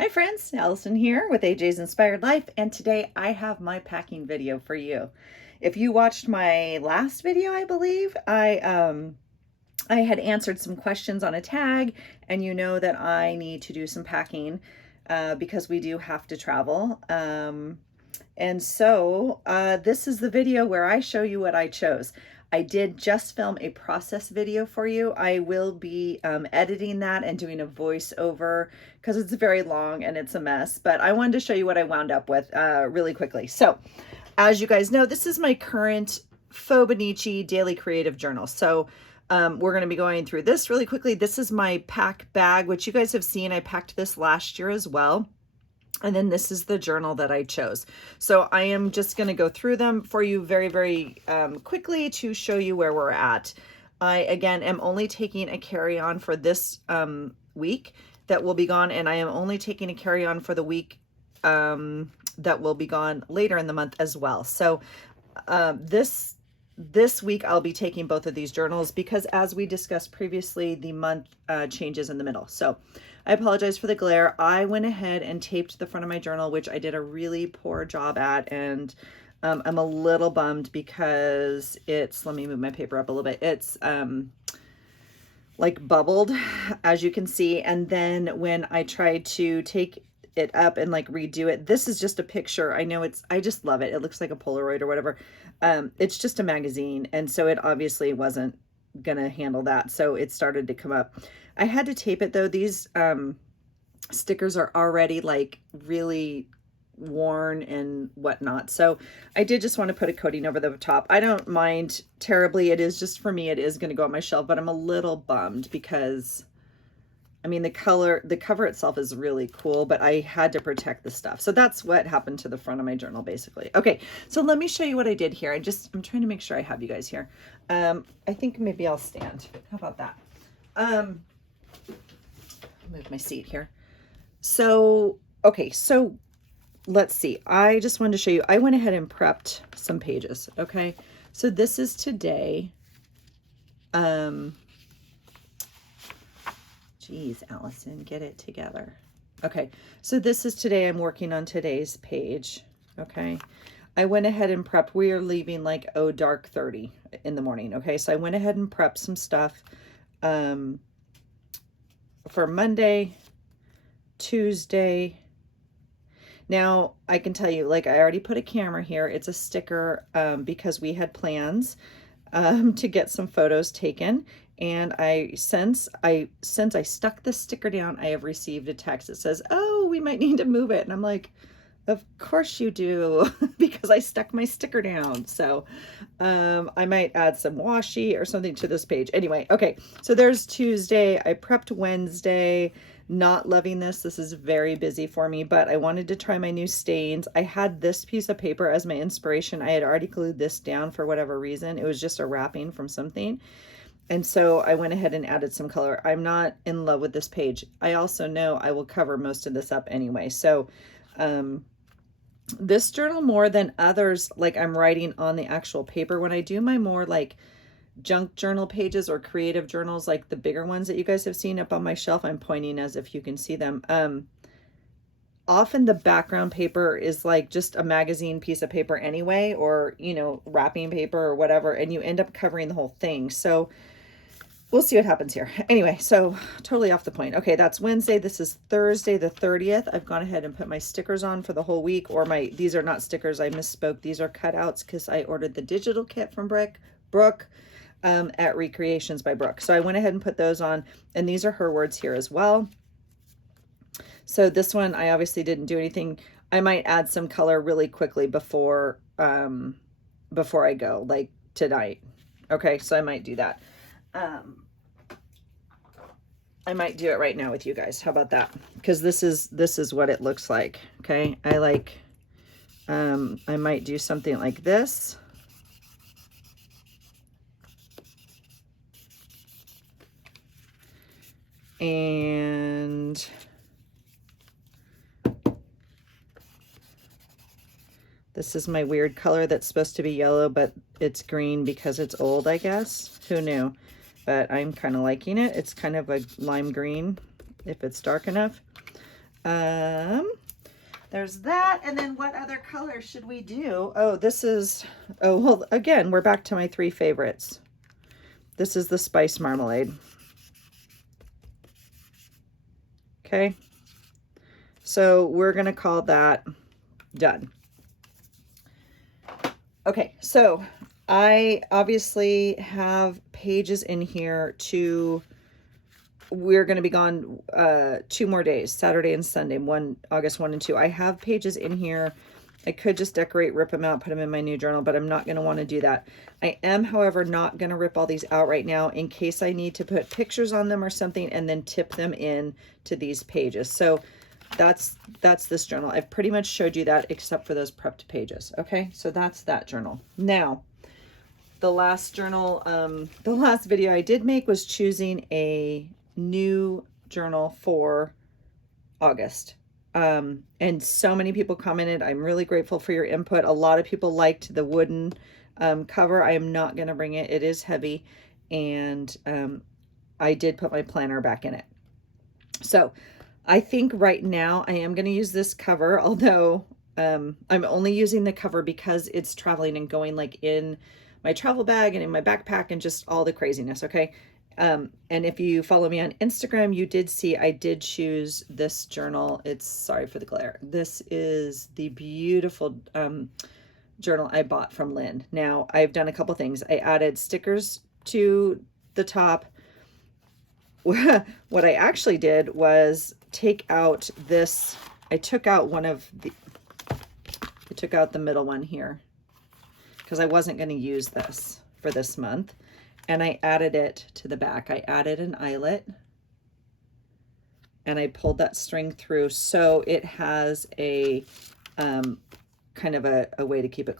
Hi friends, Allison here with AJ's Inspired Life, and today I have my packing video for you. If you watched my last video, I believe, I had answered some questions on a tag, and you know that I need to do some packing because we do have to travel. This is the video where I show you what I chose. I did just film a process video for you. I will be editing that and doing a voiceover because it's very long and it's a mess, but I wanted to show you what I wound up with really quickly. So as you guys know, this is my current Faux daily creative journal. So we're going to be going through this really quickly. This is my pack bag, which you guys have seen. I packed this last year as well. And then this is the journal that I chose. So I am just going to go through them for you very, very quickly to show you where we're at. I, again, am only taking a carry-on for this week that will be gone, and I am only taking a carry-on for the week that will be gone later in the month as well. So this week I'll be taking both of these journals because, as we discussed previously, the month changes in the middle. So I apologize for the glare. I went ahead and taped the front of my journal, which I did a really poor job at, and I'm a little bummed because it's, let me move my paper up a little bit. It's like bubbled, as you can see. And then when I tried to take it up and like redo it, this is just a picture. I know I just love it. It looks like a Polaroid or whatever. It's just a magazine. And so it obviously wasn't gonna handle that. So it started to come up. I had to tape it though. These stickers are already like really worn and whatnot. So I did just want to put a coating over the top. I don't mind terribly. It is just, for me, it is going to go on my shelf, but I'm a little bummed because, I mean, the cover itself is really cool, but I had to protect the stuff. So that's what happened to the front of my journal, basically. Okay, so let me show you what I did here. I'm trying to make sure I have you guys here. I think maybe I'll stand. How about that? Move my seat here. So, okay, so let's see. I just wanted to show you, I went ahead and prepped some pages, okay? So this is today. Geez, Allison, get it together. Okay, so this is today. I'm working on today's page, okay? I went ahead and prepped. We are leaving like, dark 30 in the morning, okay? So I went ahead and prepped some stuff for Monday, Tuesday. Now I can tell you, like, I already put a camera here. It's a sticker because we had plans to get some photos taken. And since I stuck this sticker down, I have received a text that says, "Oh, we might need to move it." And I'm like, of course you do, because I stuck my sticker down. So I might add some washi or something to this page. Anyway, okay, so there's Tuesday. I prepped Wednesday. Not loving this. This is very busy for me, but I wanted to try my new stains. I had this piece of paper as my inspiration. I had already glued this down for whatever reason. It was just a wrapping from something. And so I went ahead and added some color. I'm not in love with this page. I also know I will cover most of this up anyway. So this journal, more than others, like, I'm writing on the actual paper. When I do my more like junk journal pages or creative journals, like the bigger ones that you guys have seen up on my shelf, I'm pointing as if you can see them. Often the background paper is like just a magazine piece of paper anyway, or, you know, wrapping paper or whatever, and you end up covering the whole thing. So we'll see what happens here. Anyway, so totally off the point. Okay, that's Wednesday. This is Thursday the 30th. I've gone ahead and put my stickers on for the whole week, or these are not stickers. I misspoke. These are cutouts because I ordered the digital kit from Brookes at Recreations by Brookes. So I went ahead and put those on, and these are her words here as well. So this one, I obviously didn't do anything. I might add some color really quickly before I go, like tonight. Okay, so I might do that. I might do it right now with you guys. How about that? Because this is what it looks like. Okay, I might do something like this. And this is my weird color that's supposed to be yellow, but it's green because it's old, I guess. Who knew? But I'm kind of liking it. It's kind of a lime green if it's dark enough. There's that. And then what other color should we do? Oh, this is, oh, well, again, we're back to my 3 favorites. This is the spice marmalade. Okay. So we're going to call that done. Okay. So I obviously have pages in here we're going to be gone 2 more days, Saturday and Sunday, August 1 and 2. I have pages in here. I could just decorate, rip them out, put them in my new journal, but I'm not going to want to do that. I am, however, not going to rip all these out right now in case I need to put pictures on them or something and then tip them in to these pages. So that's this journal. I've pretty much showed you that except for those prepped pages. Okay, so that's that journal. Now, the last journal, the last video I did make was choosing a new journal for August. And so many people commented. I'm really grateful for your input. A lot of people liked the wooden cover. I am not going to bring it. It is heavy. And I did put my planner back in it. So I think right now I am going to use this cover, although I'm only using the cover because it's traveling and going like in my travel bag and in my backpack and just all the craziness. Okay. And if you follow me on Instagram, you did see I did choose this journal. It's, sorry for the glare. This is the beautiful journal I bought from Lynn. Now, I've done a couple things. I added stickers to the top. What I actually did was take out this. I took out the middle one here because I wasn't going to use this for this month. And I added it to the back. I added an eyelet and I pulled that string through so it has a kind of a way to keep it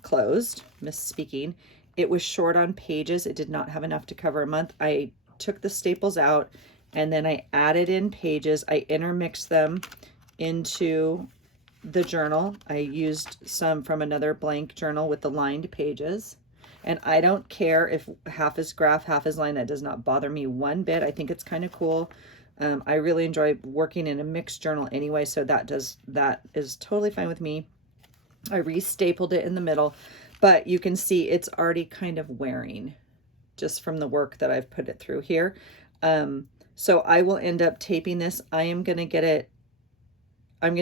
closed. Misspeaking. It was short on pages. It did not have enough to cover a month. I took the staples out and then I added in pages. I intermixed them into the journal. I used some from another blank journal with the lined pages. And I don't care if half is graph, half is line. That does not bother me one bit. I think it's kind of cool. I really enjoy working in a mixed journal anyway, so that is totally fine with me. I restapled it in the middle, but you can see it's already kind of wearing just from the work that I've put it through here. So I will end up taping this. I'm going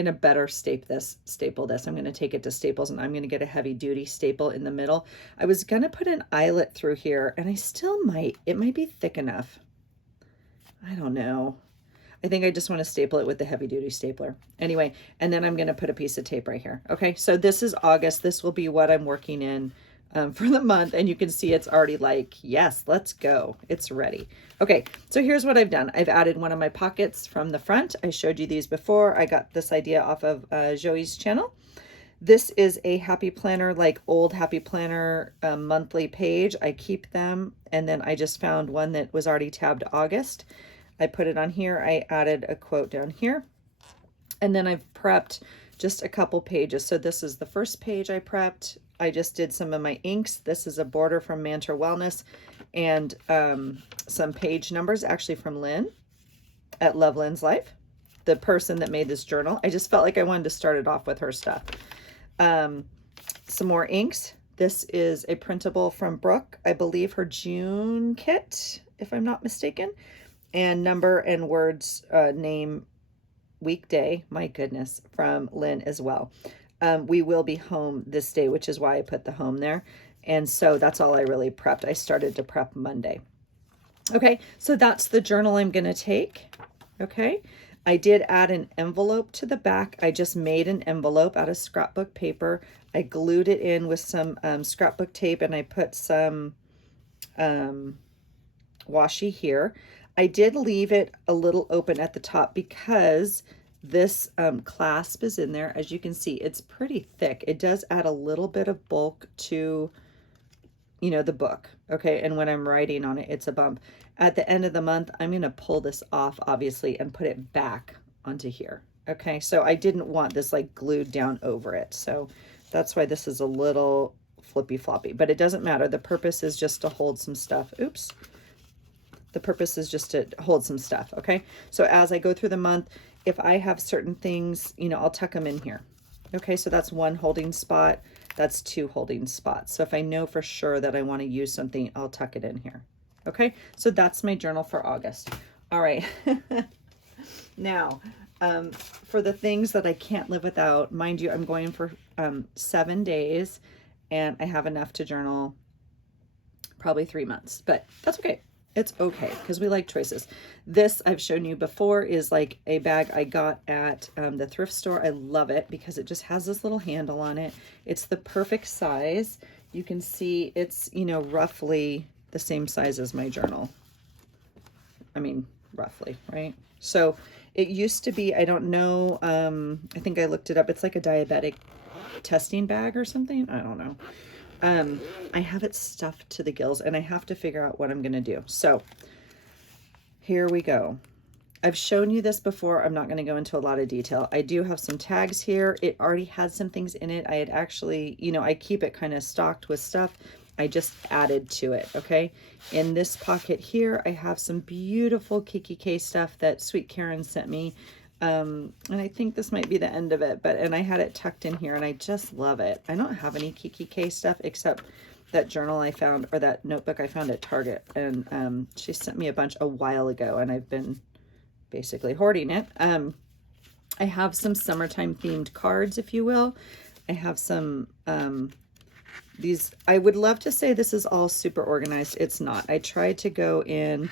to better staple this. I'm going to take it to Staples and I'm going to get a heavy duty staple in the middle. I was going to put an eyelet through here and I still might. It might be thick enough. I don't know. I think I just want to staple it with the heavy duty stapler. Anyway, and then I'm going to put a piece of tape right here. Okay, so this is August. This will be what I'm working in for the month. And you can see it's already like, yes, let's go. It's ready. Okay, so here's what I've done. I've added one of my pockets from the front. I showed you these before. I got this idea off of Joey's channel. This is a Happy Planner, like old Happy Planner monthly page. I keep them. And then I just found one that was already tabbed August. I put it on here. I added a quote down here. And then I've prepped just a couple pages. So this is the first page I prepped. I just did some of my inks. This is a border from Mantra Wellness and some page numbers actually from Lynn at Love Lynn's Life, the person that made this journal. I just felt like I wanted to start it off with her stuff. Some more inks. This is a printable from Brookes, I believe her June kit, if I'm not mistaken. And number and words, name, weekday, my goodness, from Lynn as well. We will be home this day, which is why I put the home there. And so that's all I really prepped. I started to prep Monday. Okay, so that's the journal I'm going to take. Okay, I did add an envelope to the back. I just made an envelope out of scrapbook paper. I glued it in with some scrapbook tape and I put some washi here. I did leave it a little open at the top because this clasp is in there. As you can see, it's pretty thick. It does add a little bit of bulk to, you know, the book. Okay, and when I'm writing on it, it's a bump. At the end of the month, I'm going to pull this off, obviously, and put it back onto here. Okay, so I didn't want this like glued down over it. So that's why this is a little flippy floppy, but it doesn't matter. The purpose is just to hold some stuff. Oops. The purpose is just to hold some stuff. Okay, so as I go through the month, if I have certain things, you know, I'll tuck them in here. Okay, so that's one holding spot. That's two holding spots. So if I know for sure that I want to use something, I'll tuck it in here. Okay, so that's my journal for August. All right. Now, for the things that I can't live without, mind you, I'm going for 7 days, and I have enough to journal probably 3 months, but that's okay. It's okay because we like choices. This I've shown you before is like a bag I got at the thrift store. I love it because it just has this little handle on it. It's the perfect size. You can see it's, you know, roughly the same size as my journal. I mean, roughly, right? So it used to be, I don't know, I think I looked it up. It's like a diabetic testing bag or something. I don't know. I have it stuffed to the gills and I have to figure out what I'm going to do. So here we go. I've shown you this before. I'm not going to go into a lot of detail. I do have some tags here. It already had some things in it. I had actually, you know, I keep it kind of stocked with stuff. I just added to it. Okay. In this pocket here, I have some beautiful Kiki K stuff that Sweet Karen sent me. And I think this might be the end of it, and I had it tucked in here and I just love it. I don't have any Kiki K stuff except that journal I found, or that notebook I found at Target. And, she sent me a bunch a while ago and I've been basically hoarding it. I have some summertime themed cards, if you will. I have some, these, I would love to say this is all super organized. It's not. I tried to go in,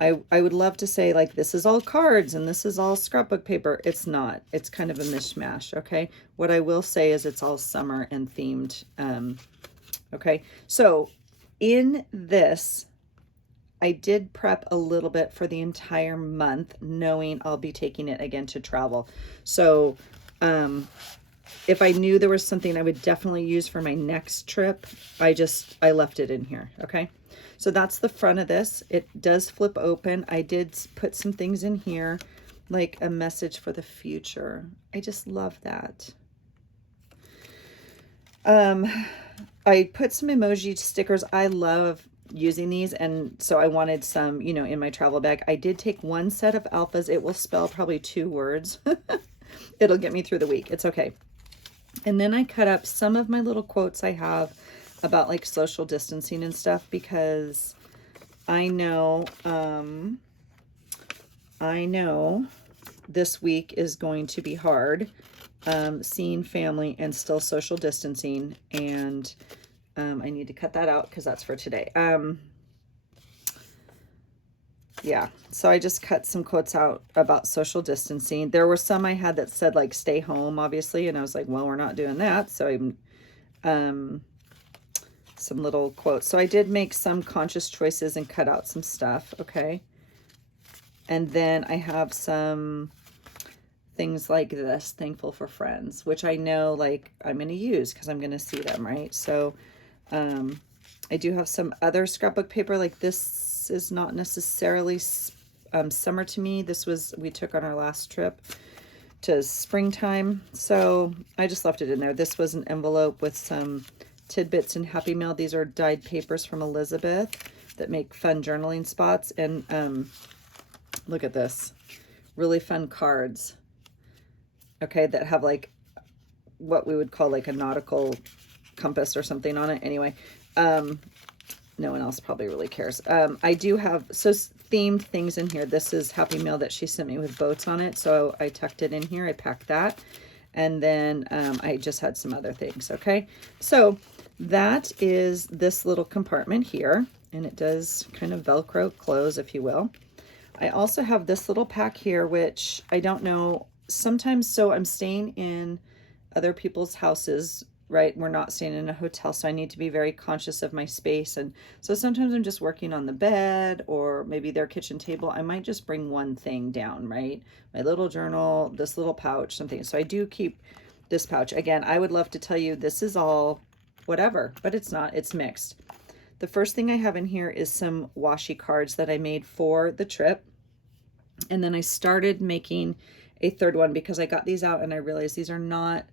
I would love to say like this is all cards and this is all scrapbook paper. It's not. It's kind of a mishmash, okay? What I will say is it's all summer and themed. Okay, so in this, I did prep a little bit for the entire month, knowing I'll be taking it again to travel. So if I knew there was something I would definitely use for my next trip, I left it in here, okay? So that's the front of this. It does flip open. I did put some things in here, like a message for the future. I just love that. I put some emoji stickers. I love using these, and so I wanted some, you know, in my travel bag. I did take one set of alphas. It will spell probably 2 words. It'll get me through the week. It's okay. And then I cut up some of my little quotes I have about like social distancing and stuff, because I know this week is going to be hard, seeing family and still social distancing, and I need to cut that out because that's for today. Yeah, so I just cut some quotes out about social distancing. There were some I had that said like stay home, obviously, and I was like, well, we're not doing that. So I'm some little quotes. So I did make some conscious choices and cut out some stuff, okay? And then I have some things like this, thankful for friends, which I know like I'm going to use because I'm going to see them, right? So I do have some other scrapbook paper. Like this is not necessarily summer to me. This was, we took on our last trip to springtime. So I just left it in there. This was an envelope with some tidbits and Happy Mail. These are dyed papers from Elizabeth that make fun journaling spots. And look at this, really fun cards, okay, that have like what we would call like a nautical compass or something on it. Anyway, no one else probably really cares. I do have themed things in here. This is Happy Mail that she sent me with boats on it, so I tucked it in here. I packed that, and then I just had some other things. Okay, so that is this little compartment here, and it does kind of Velcro close, if you will. I also have this little pack here, which I don't know, sometimes, so I'm staying in other people's houses, right? We're not staying in a hotel, so I need to be very conscious of my space. And so sometimes I'm just working on the bed or maybe their kitchen table. I might just bring one thing down, right? My little journal, this little pouch, something. So I do keep this pouch. Again, I would love to tell you this is all whatever, but it's not, it's mixed. The first thing I have in here is some washi cards that I made for the trip. And then I started making a third one because I got these out and I realized these are not,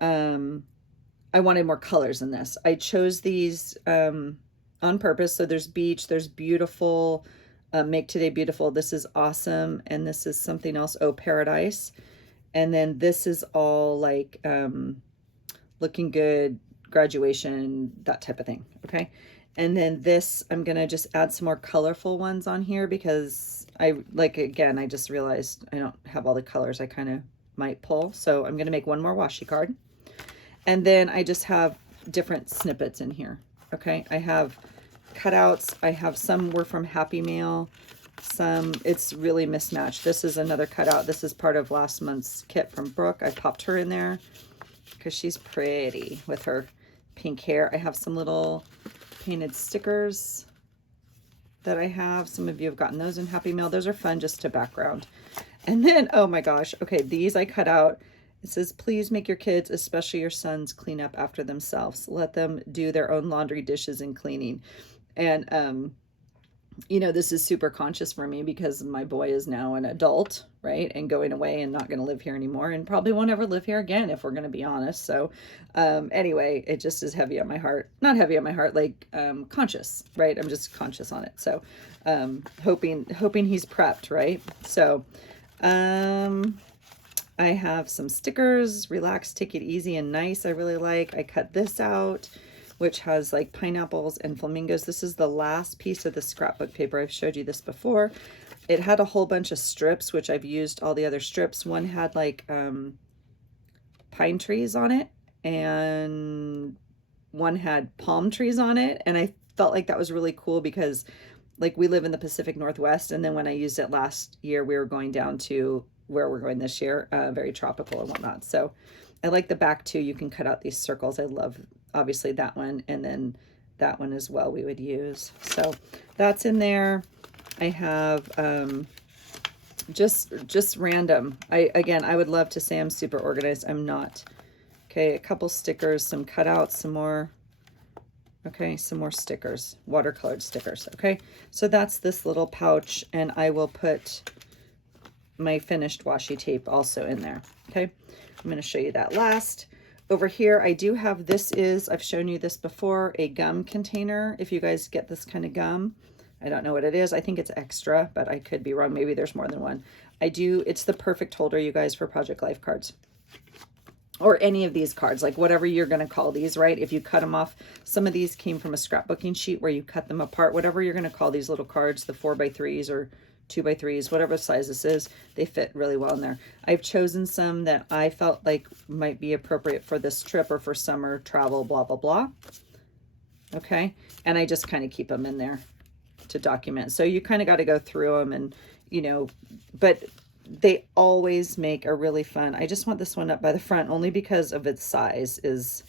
I wanted more colors in this. I chose these on purpose. So there's beach, there's beautiful Make Today Beautiful. This is awesome. And this is something else. Oh, Paradise. And then this is all like looking good, graduation, that type of thing. Okay. And then this, I'm going to just add some more colorful ones on here because again, I just realized I don't have all the colors I kind of might pull. So I'm going to make one more washi card. And then I just have different snippets in here. Okay. I have cutouts. I have some were from Happy Mail. Some, it's really mismatched. This is another cutout. This is part of last month's kit from Brooke. I popped her in there because she's pretty with her pink hair. I have some little painted stickers that I have. Some of you have gotten those in Happy Mail. Those are fun just to background. And then, oh my gosh. Okay, these I cut out. It says, please make your kids, especially your sons, clean up after themselves. Let them do their own laundry, dishes, and cleaning. And, you know, this is super conscious for me because my boy is now an adult, right? And going away and not going to live here anymore and probably won't ever live here again if we're going to be honest. So anyway, it just is heavy on my heart. Not heavy on my heart, like conscious, right? I'm just conscious on it. So hoping he's prepped, right? So I have some stickers, relax, take it easy and nice. I really like. I cut this out, which has like pineapples and flamingos. This is the last piece of the scrapbook paper. I've showed you this before. It had a whole bunch of strips, which I've used all the other strips. One had like pine trees on it, and one had palm trees on it. And I felt like that was really cool because like we live in the Pacific Northwest. And then when I used it last year, we were going down to where we're going this year, very tropical and whatnot. So I like the back too. You can cut out these circles. I love obviously that one, and then that one as well we would use. So that's in there. I have just random. I would love to say I'm super organized. I'm not. Okay, a couple stickers, some cutouts, some more. Okay, some more stickers, watercolored stickers. Okay, so that's this little pouch, and I will put my finished washi tape also in there. Okay, I'm going to show you that last. Over here, I do have, this is, I've shown you this before, a gum container. If you guys get this kind of gum, I don't know what it is. I think it's extra, but I could be wrong. Maybe there's more than one. I do, it's the perfect holder, you guys, for Project Life cards. Or any of these cards, like whatever you're going to call these, right? If you cut them off, some of these came from a scrapbooking sheet where you cut them apart, whatever you're going to call these little cards, the 4x3s or 2x3s, whatever size this is, they fit really well in there. I've chosen some that I felt like might be appropriate for this trip or for summer travel, blah, blah, blah. Okay. And I just kind of keep them in there to document. So you kind of got to go through them and, you know, but they always make a really fun. I just want this one up by the front only because of its size is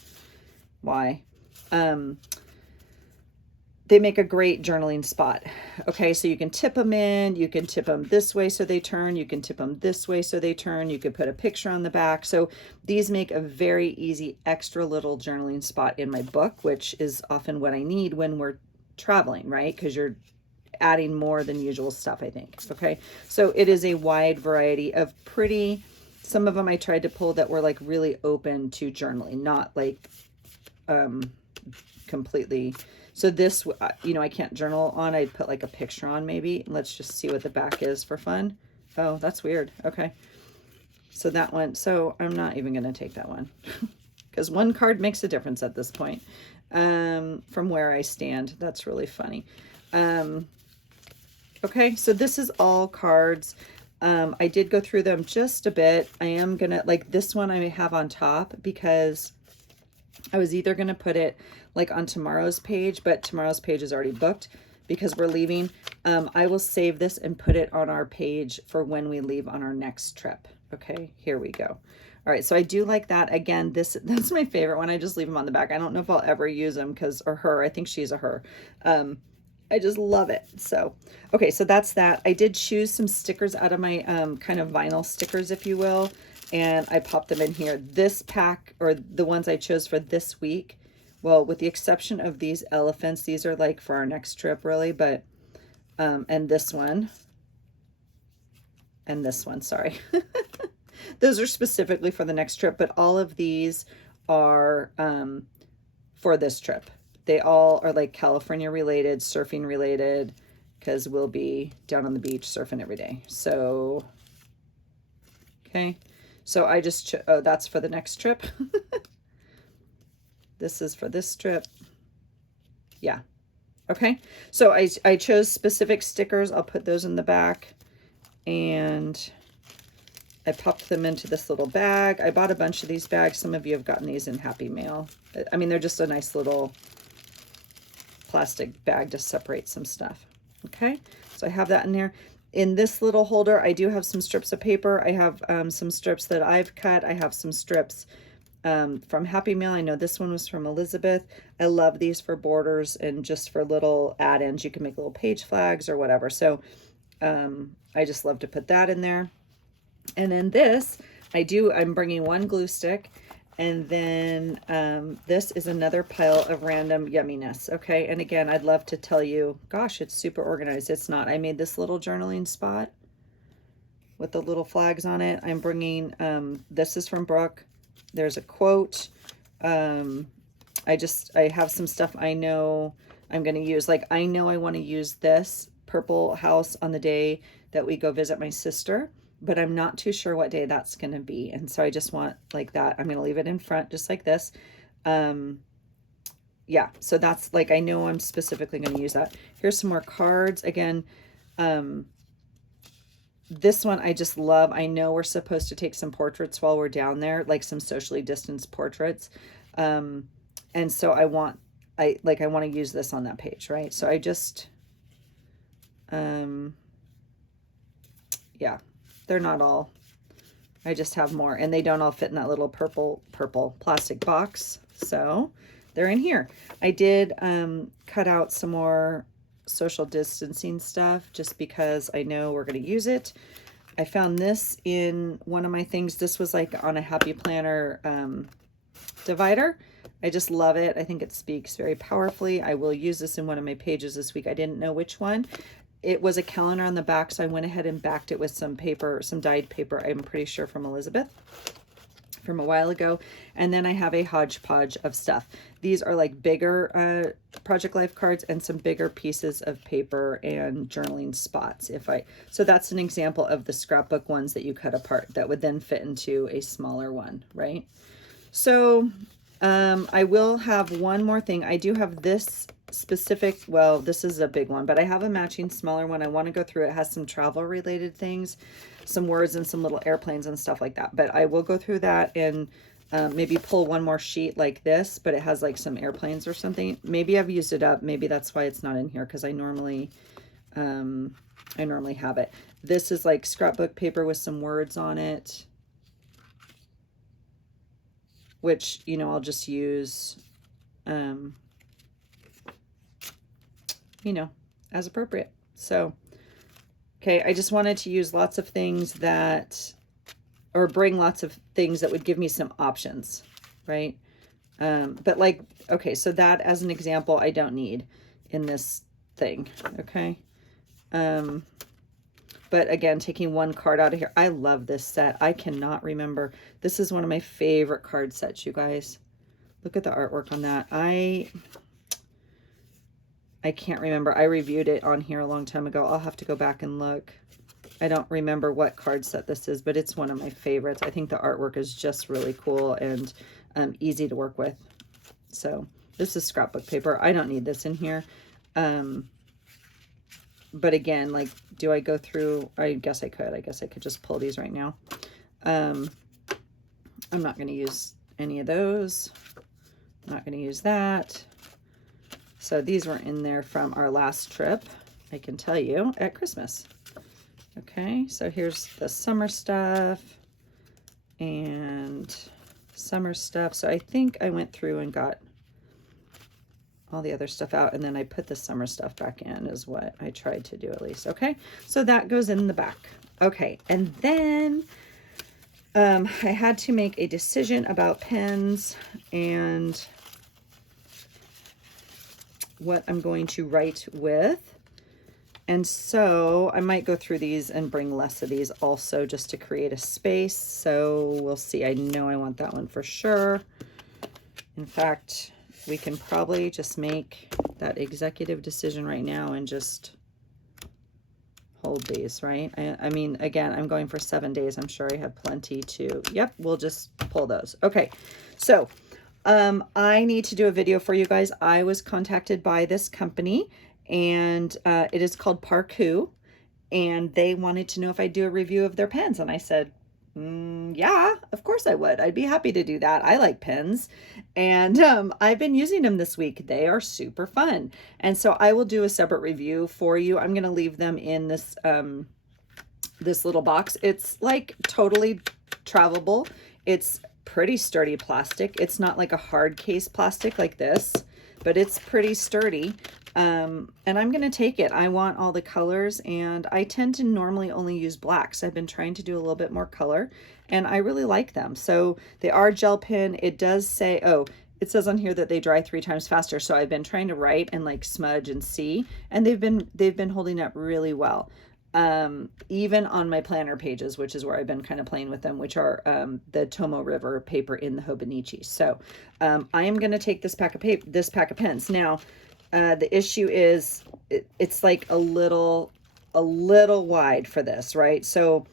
why. They make a great journaling spot. Okay, so you can tip them in, you can tip them this way so they turn, you can tip them this way so they turn, you could put a picture on the back. So these make a very easy extra little journaling spot in my book, which is often what I need when we're traveling, right? Because you're adding more than usual stuff, I think. Okay, so it is a wide variety of pretty, some of them I tried to pull that were like really open to journaling, not like completely. So this, you know, I can't journal on. I'd put like a picture on maybe. Let's just see what the back is for fun. Oh, that's weird. Okay. So that one, so I'm not even going to take that one because one card makes a difference at this point from where I stand. That's really funny. Okay. So this is all cards. I did go through them just a bit. I am going to, like this one I have on top because I was either going to put it like on tomorrow's page, but tomorrow's page is already booked because we're leaving. I will save this and put it on our page for when we leave on our next trip. Okay, here we go. All right, so I do like that. Again, that's my favorite one. I just leave them on the back. I don't know if I'll ever use them or her. I think she's a her. I just love it. So, okay, so that's that. I did choose some stickers out of my kind of vinyl stickers, if you will, and I popped them in here. This pack, or the ones I chose for this week, well, with the exception of these elephants, these are like for our next trip, really, but, and this one, sorry. Those are specifically for the next trip, but all of these are for this trip. They all are like California related, surfing related, because we'll be down on the beach surfing every day. So, okay. So I just, oh, that's for the next trip. This is for this trip. Yeah. Okay. So I chose specific stickers. I'll put those in the back. And I popped them into this little bag. I bought a bunch of these bags. Some of you have gotten these in Happy Mail. I mean, they're just a nice little plastic bag to separate some stuff. Okay. So I have that in there. In this little holder, I do have some strips of paper. I have some strips that I've cut. I have some strips from Happy Mail. I know this one was from Elizabeth. I love these for borders and just for little add-ins. You can make little page flags or whatever. So I just love to put that in there. And then this, I'm bringing one glue stick. And then this is another pile of random yumminess. Okay. And again, I'd love to tell you, gosh, it's super organized. It's not. I made this little journaling spot with the little flags on it. I'm bringing, this is from Brooke. There's a quote. I have some stuff I know I'm going to use. Like, I know I want to use this purple house on the day that we go visit my sister, but I'm not too sure what day that's going to be. And so I just want like that. I'm going to leave it in front just like this. Yeah, so that's like, I know I'm specifically going to use that. Here's some more cards. Again, this one I just love. I know we're supposed to take some portraits while we're down there, like some socially distanced portraits. And so I want to use this on that page, right? So I just, yeah, they're not all, I just have more, and they don't all fit in that little purple plastic box. So they're in here. I did cut out some more social distancing stuff just because I know we're going to use it. I found this in one of my things. This was like on a Happy Planner divider. I just love it. I think it speaks very powerfully. I will use this in one of my pages this week. I didn't know which one. It was a calendar on the back, so I went ahead and backed it with some paper, some dyed paper, I'm pretty sure from Elizabeth from a while ago. And then I have a hodgepodge of stuff. These are like bigger Project Life cards and some bigger pieces of paper and journaling spots. So that's an example of the scrapbook ones that you cut apart that would then fit into a smaller one, right? So I will have one more thing. I do have this specific, well, this is a big one, but I have a matching smaller one. I want to go through. It has some travel related things, some words and some little airplanes and stuff like that. But I will go through that and maybe pull one more sheet like this, but it has like some airplanes or something. Maybe I've used it up. Maybe that's why it's not in here, because I normally have it. This is like scrapbook paper with some words on it, which, you know, I'll just use, you know, as appropriate. So, okay, I just wanted to use lots of things that, or bring lots of things that would give me some options, right? But like, okay, so that as an example, I don't need in this thing, okay? But again, taking one card out of here. I love this set. I cannot remember. This is one of my favorite card sets, you guys. Look at the artwork on that. I can't remember. I reviewed it on here a long time ago. I'll have to go back and look. I don't remember what card set this is, but it's one of my favorites. I think the artwork is just really cool and easy to work with. So this is scrapbook paper. I don't need this in here. But again, like, do I go through? I guess I could. I guess I could just pull these right now. I'm not going to use any of those. I'm not going to use that. So these were in there from our last trip, I can tell you, at Christmas. Okay, so here's the summer stuff and summer stuff. So I think I went through and got all the other stuff out, and then I put the summer stuff back in is what I tried to do at least. Okay, so that goes in the back. Okay, and then I had to make a decision about pens and what I'm going to write with. And so I might go through these and bring less of these also just to create a space. So we'll see. I know I want that one for sure. In fact, we can probably just make that executive decision right now and just hold these, right? I mean, again, I'm going for 7 days. I'm sure I have plenty to, yep, we'll just pull those. Okay, so I need to do a video for you guys. I was contacted by this company, and it is called Parku, and they wanted to know if I'd do a review of their pens, and I said, yeah, of course I would. I'd be happy to do that. I like pens, and I've been using them this week. They are super fun, and so I will do a separate review for you. I'm going to leave them in this this little box. It's like totally travelable. It's pretty sturdy plastic. It's not like a hard case plastic like this, but it's pretty sturdy. And I'm going to take it. I want all the colors, and I tend to normally only use blacks. I've been trying to do a little bit more color, and I really like them. So they are gel pen. It does say, oh, it says on here that they dry 3 times faster. So I've been trying to write and like smudge and see, and they've been holding up really well. Even on my planner pages, which is where I've been kind of playing with them, which are the Tomo River paper in the Hobonichi. So I am going to take this pack of pens. Now, the issue is it's like a little wide for this, right? So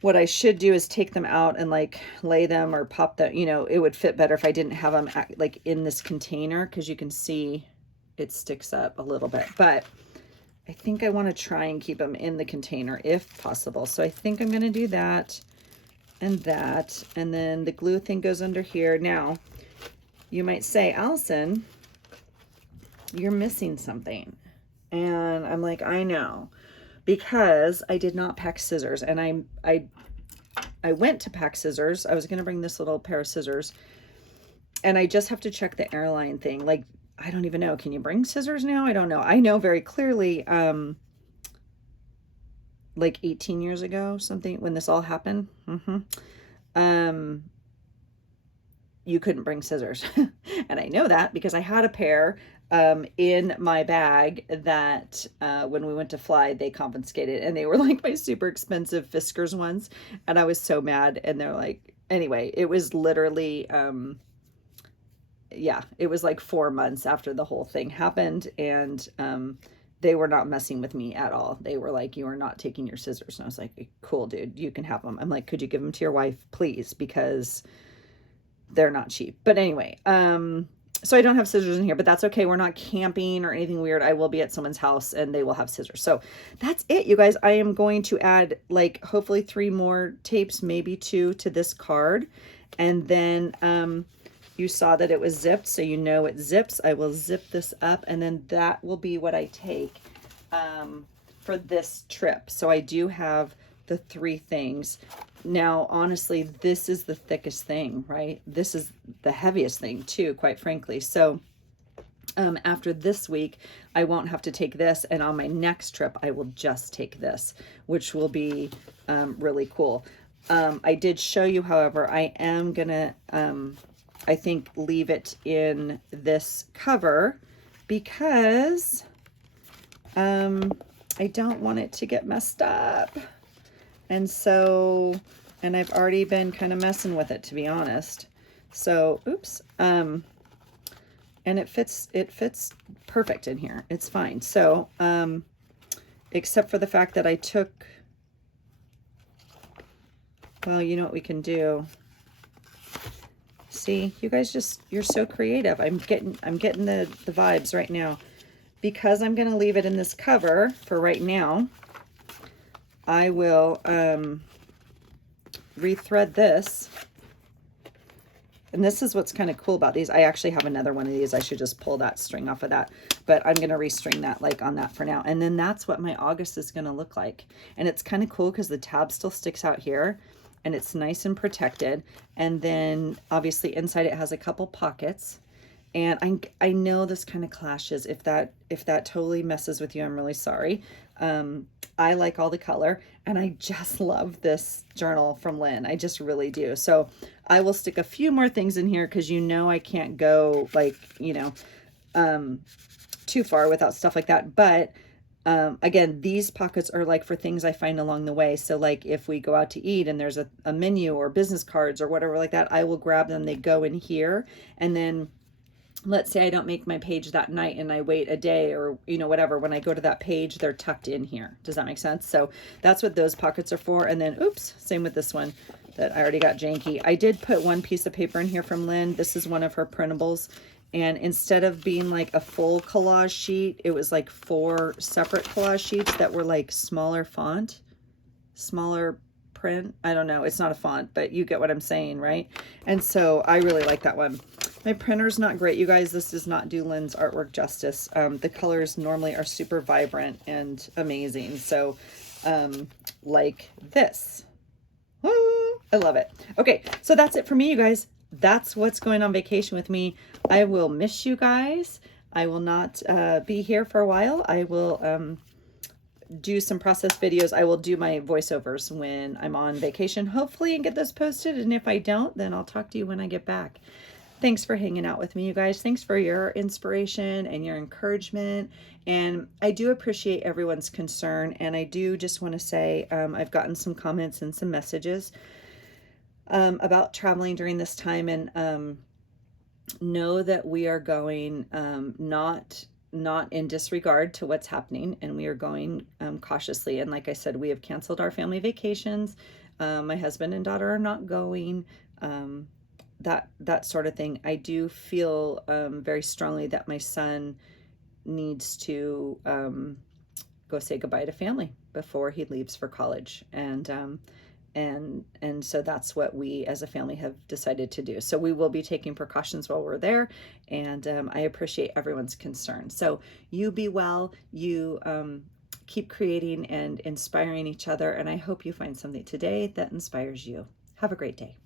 what I should do is take them out and like lay them or pop them, you know, it would fit better if I didn't have them like in this container, because you can see it sticks up a little bit, but I think I want to try and keep them in the container if possible. So I think I'm going to do that, and then the glue thing goes under here. Now, you might say, Allison, you're missing something. And I'm like, I know, because I did not pack scissors, and I went to pack scissors. I was going to bring this little pair of scissors, and I just have to check the airline thing. Like, I don't even know. Can you bring scissors now? I don't know. I know very clearly, like 18 years ago, something, when this all happened, you couldn't bring scissors. And I know that because I had a pair in my bag that when we went to fly, they confiscated, and they were like my super expensive Fiskars ones. And I was so mad. And they're like, anyway, it was literally, yeah, it was like 4 months after the whole thing happened, and they were not messing with me at all. They were like, you are not taking your scissors. And I was like, cool, dude, you can have them. I'm like, could you give them to your wife, please? Because they're not cheap. But anyway, so I don't have scissors in here, but that's okay. We're not camping or anything weird. I will be at someone's house, and they will have scissors. So that's it, you guys. I am going to add like hopefully 3 more tapes, maybe 2 to this card. And then, you saw that it was zipped, so you know it zips. I will zip this up, and then that will be what I take for this trip. So I do have the 3 things. Now, honestly, this is the thickest thing, right? This is the heaviest thing too, quite frankly. So after this week, I won't have to take this, and on my next trip, I will just take this, which will be really cool. I did show you, however, I am gonna I think leave it in this cover because I don't want it to get messed up. And so, and I've already been kind of messing with it, to be honest. So, oops. And it fits perfect in here. It's fine. So, except for the fact that I took, well, you know what we can do. See, you guys just, you're so creative. I'm getting the vibes right now. Because I'm going to leave it in this cover for right now, I will rethread this. And this is what's kind of cool about these. I actually have another one of these. I should just pull that string off of that. But I'm going to restring that like on that for now. And then that's what my August is going to look like. And it's kind of cool because the tab still sticks out here. And it's nice and protected. And then obviously inside it has a couple pockets. And I know this kind of clashes. If that totally messes with you, I'm really sorry. I like all the color, and I just love this journal from Lynn. I just really do. So I will stick a few more things in here because you know I can't go like, you know, too far without stuff like that. But again, these pockets are like for things I find along the way. So like if we go out to eat and there's a menu or business cards or whatever like that, I will grab them. They go in here. And then let's say I don't make my page that night and I wait a day or, you know, whatever, when I go to that page, they're tucked in here. Does that make sense? So that's what those pockets are for. And then, oops, same with this one that I already got janky. I did put one piece of paper in here from Lynn. This is one of her printables. And instead of being like a full collage sheet, it was like 4 separate collage sheets that were like smaller font, smaller print. I don't know. It's not a font, but you get what I'm saying, right? And so I really like that one. My printer's not great, you guys. This does not do Lynn's artwork justice. The colors normally are super vibrant and amazing. So like this. Woo! I love it. Okay, so that's it for me, you guys. That's what's going on vacation with me. I will miss you guys. I will not be here for a while. I will do some process videos. I will do my voiceovers when I'm on vacation, hopefully, and get those posted. And if I don't, then I'll talk to you when I get back. Thanks for hanging out with me, you guys. Thanks for your inspiration and your encouragement. And I do appreciate everyone's concern. And I do just want to say I've gotten some comments and some messages about traveling during this time. And know that we are going not in disregard to what's happening, and we are going cautiously. And like I said, we have canceled our family vacations. My husband and daughter are not going. That sort of thing. I do feel very strongly that my son needs to go say goodbye to family before he leaves for college, and so that's what we as a family have decided to do. So we will be taking precautions while we're there, and I appreciate everyone's concern. So you be well, you keep creating and inspiring each other, and I hope you find something today that inspires you. Have a great day.